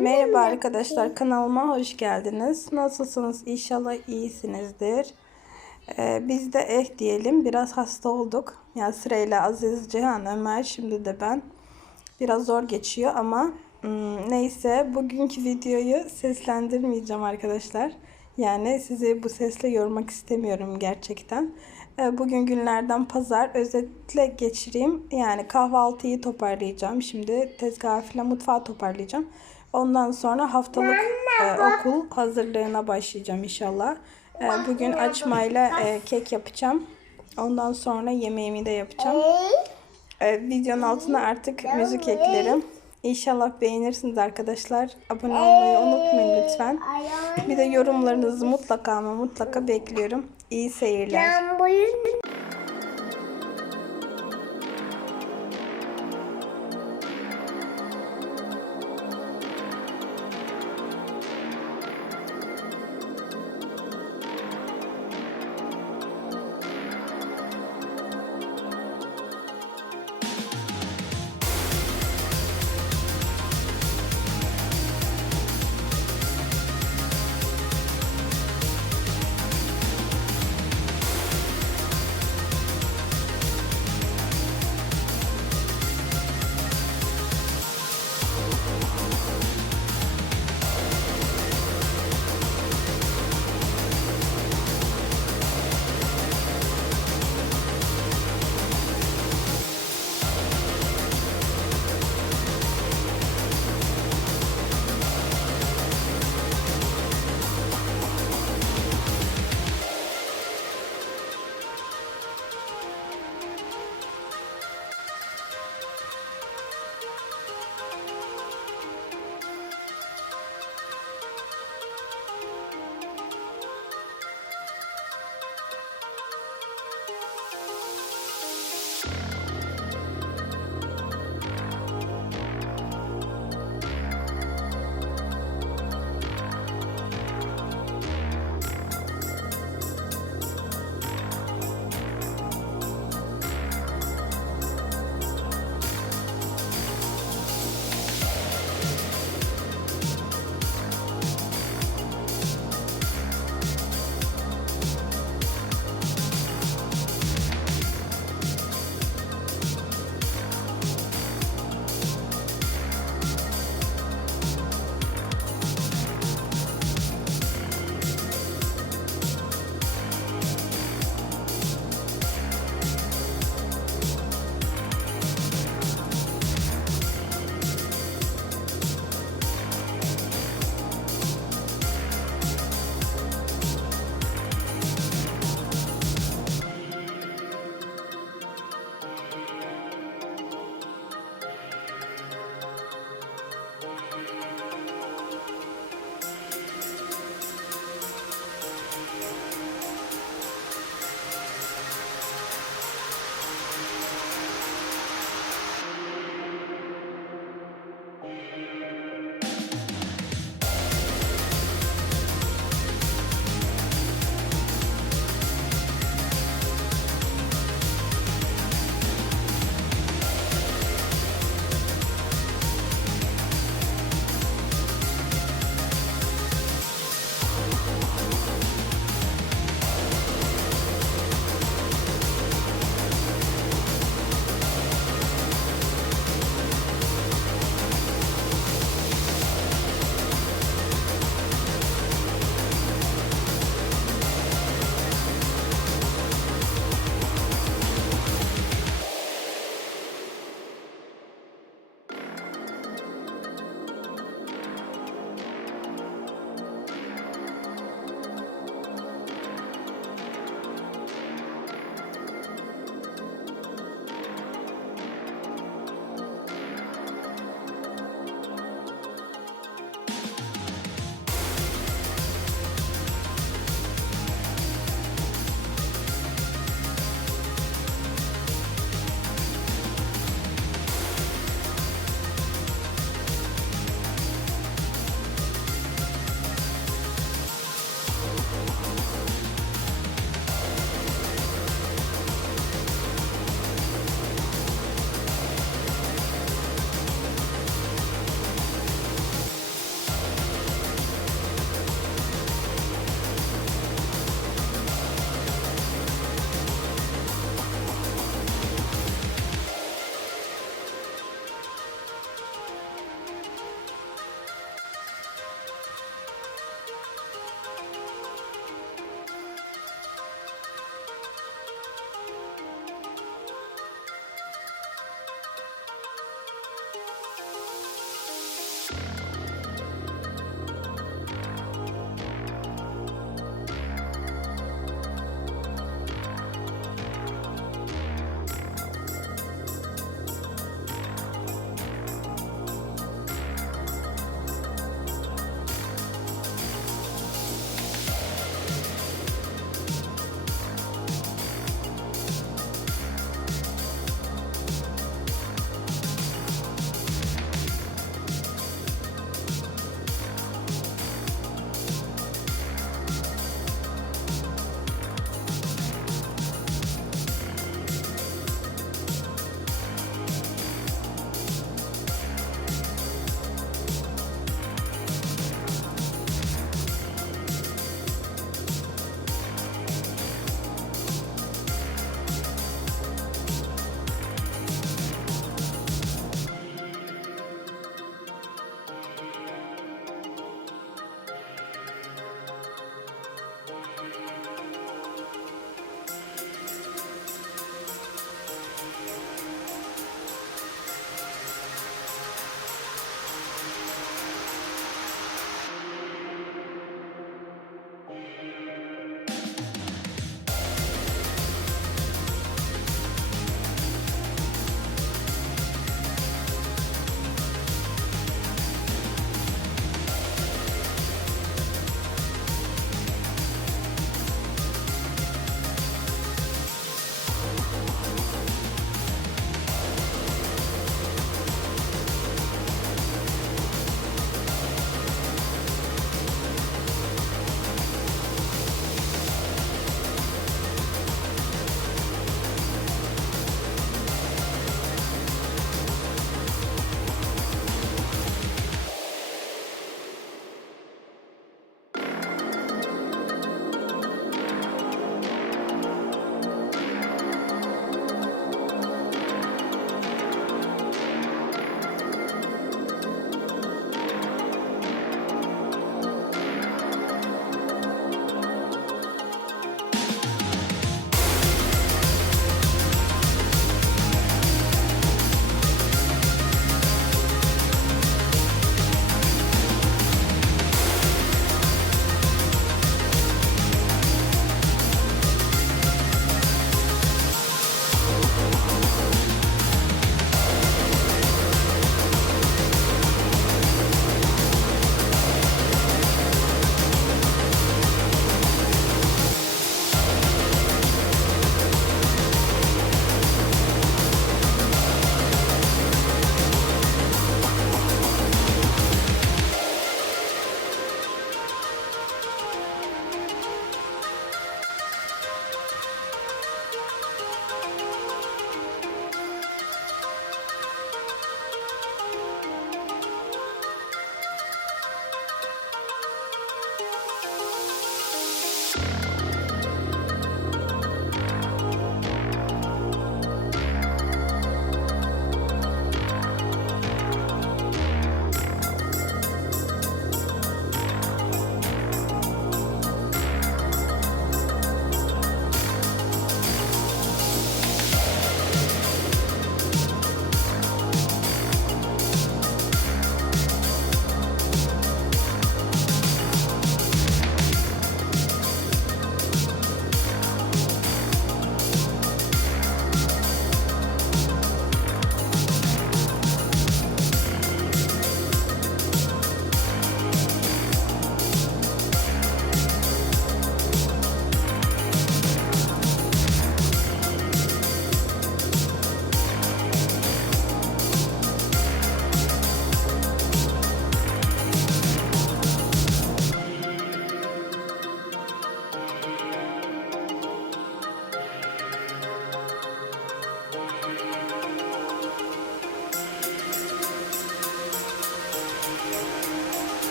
Merhaba arkadaşlar kanalıma hoş geldiniz. Nasılsınız? İnşallah iyisinizdir. Ee, biz de eh diyelim biraz hasta olduk. Yani sırayla Aziz, Cihan, Ömer şimdi de ben. Biraz zor geçiyor ama hmm, neyse bugünkü videoyu seslendirmeyeceğim arkadaşlar. Yani sizi bu sesle yormak istemiyorum gerçekten. Ee, Bugün günlerden pazar özetle geçireyim. Yani kahvaltıyı toparlayacağım. Şimdi tezgahı falan mutfağı toparlayacağım. Ondan sonra haftalık e, okul hazırlığına başlayacağım inşallah. E, bugün açmayla e, kek yapacağım. Ondan sonra yemeğimi de yapacağım. E, videonun altına artık müzik eklerim. İnşallah beğenirsiniz arkadaşlar. Abone olmayı unutmayın lütfen. Bir de yorumlarınızı mutlaka ama mutlaka bekliyorum. İyi seyirler.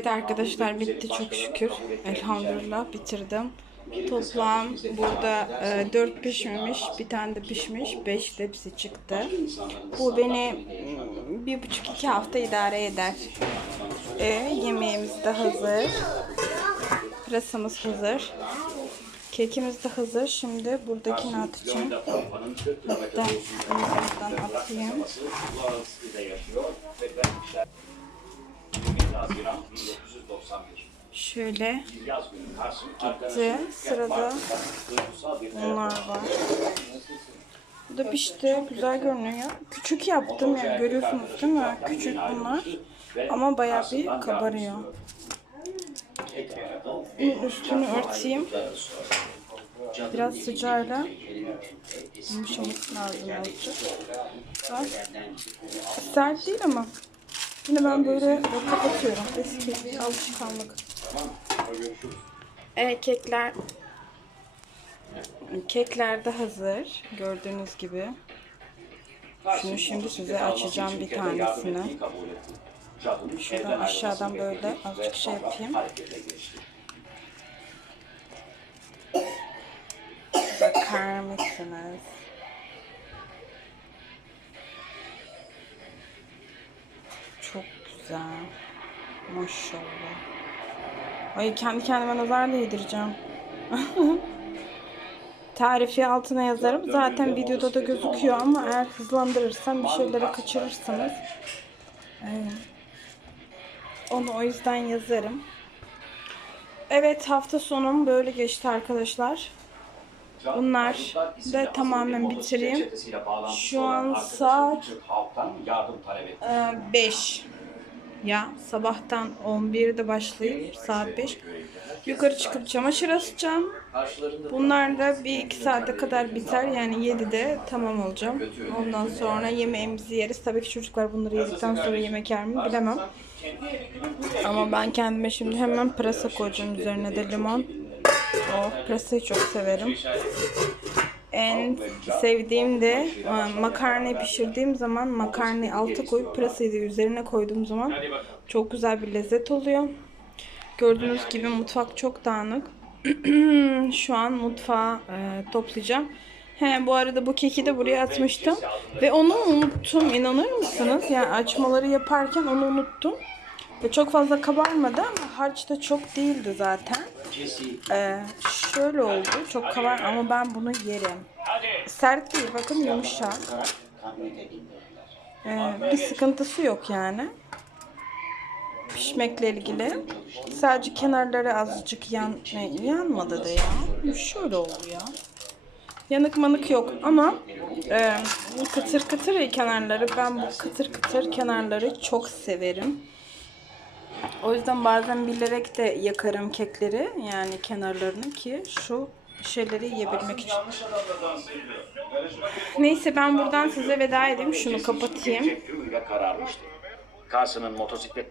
Evet arkadaşlar bitti çok şükür. Elhamdülillah bitirdim. Toplam burada e, 4 pişmemiş, bir tane de pişmiş, 5 tepsi çıktı. Bu beni mm, bir buçuk iki hafta idare eder. E, yemeğimiz de hazır. Pırasamız hazır. Kekimiz de hazır. Şimdi buradakini atacağım. Hatta atayım. Şöyle gitti. Sırada bunlar var. Bu da pişti. Güzel görünüyor. Küçük yaptım yani görüyorsunuz değil mi? Küçük bunlar. Ama bayağı bir kabarıyor. Bunun üstünü örteyim. Biraz sıcağıyla yumuşaması lazım azıcık. Sert değil ama. Yine ben böyle kapatıyorum. Eski bir alışkanlık. Evet kekler Kekler de hazır. Gördüğünüz gibi. Şunu şimdi size açacağım bir tanesini. Şuradan aşağıdan böyle azıcık şey yapayım. Bakar mısınız? Güzel. Maşallah. Ay kendi kendime nazar değdireceğim. Tarifi altına yazarım. Zaten videoda da gözüküyor ama eğer hızlandırırsam bir şeyleri kaçırırsınız. Evet. Onu o yüzden yazarım. Evet hafta sonum böyle geçti arkadaşlar. Bunlar da tamamen bitireyim. Şu an saat 5. Ya sabahtan 11'de başlayıp saat 5. Yukarı çıkıp çamaşır asacağım. Bunlar da bir iki saate kadar biter. Yani 7'de tamam olacağım. Ondan sonra yemeğimizi yeriz. Tabii ki çocuklar bunları yedikten sonra yemek yer mi bilemem. Ama ben kendime şimdi hemen pırasa koyacağım. Üzerine de limon. Oh, pırasayı çok severim. En sevdiğim de e, makarnayı pişirdiğim zaman makarnayı alta koyup pırasayı üzerine koyduğum zaman çok güzel bir lezzet oluyor. Gördüğünüz gibi mutfak çok dağınık. Şu an mutfağı e, toplayacağım. He, bu arada bu keki de buraya atmıştım. Ve onu unuttum. İnanır mısınız? Yani açmaları yaparken onu unuttum. Ve çok fazla kabarmadı ama harç da çok değildi zaten. Ee, şöyle oldu. Çok kabar ama ben bunu yerim. Sert değil. Bakın yumuşak. Ee, bir sıkıntısı yok yani. Pişmekle ilgili. Sadece kenarları azıcık yan, ne, yanmadı da ya. Şöyle oldu ya. Yanık manık yok ama e, kıtır kıtır kenarları. Ben bu kıtır kıtır kenarları çok severim. O yüzden bazen bilerek de yakarım kekleri yani kenarlarını ki şu şeyleri yiyebilmek için. Neyse ben buradan size veda edeyim. Şunu kapatayım. Carson'ın motosiklet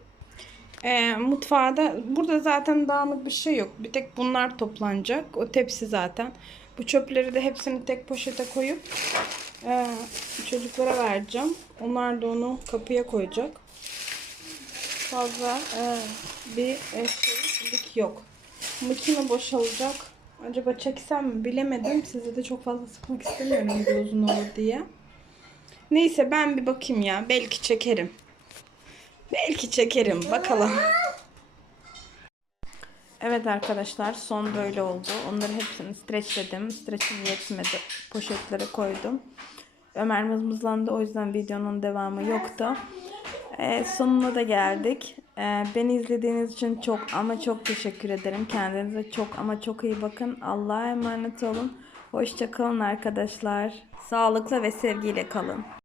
Ee, mutfağa da burada zaten dağınık bir şey yok. Bir tek bunlar toplanacak. O tepsi zaten. Bu çöpleri de hepsini tek poşete koyup e, çocuklara vereceğim. Onlar da onu kapıya koyacak. Fazla e, bir eşlik yok. Makine boşalacak. Acaba çeksem mi bilemedim. Size de çok fazla sıkmak istemiyorum video uzun olur diye. Neyse ben bir bakayım ya. Belki çekerim. Belki çekerim. Bakalım. Evet arkadaşlar son böyle oldu. Onları hepsini streçledim. Streçim yetmedi. Poşetlere koydum. Ömer mızmızlandı. O yüzden videonun devamı yoktu. Ee, sonuna da geldik. Ee, beni izlediğiniz için çok ama çok teşekkür ederim. Kendinize çok ama çok iyi bakın. Allah'a emanet olun. Hoşça kalın arkadaşlar. Sağlıkla ve sevgiyle kalın.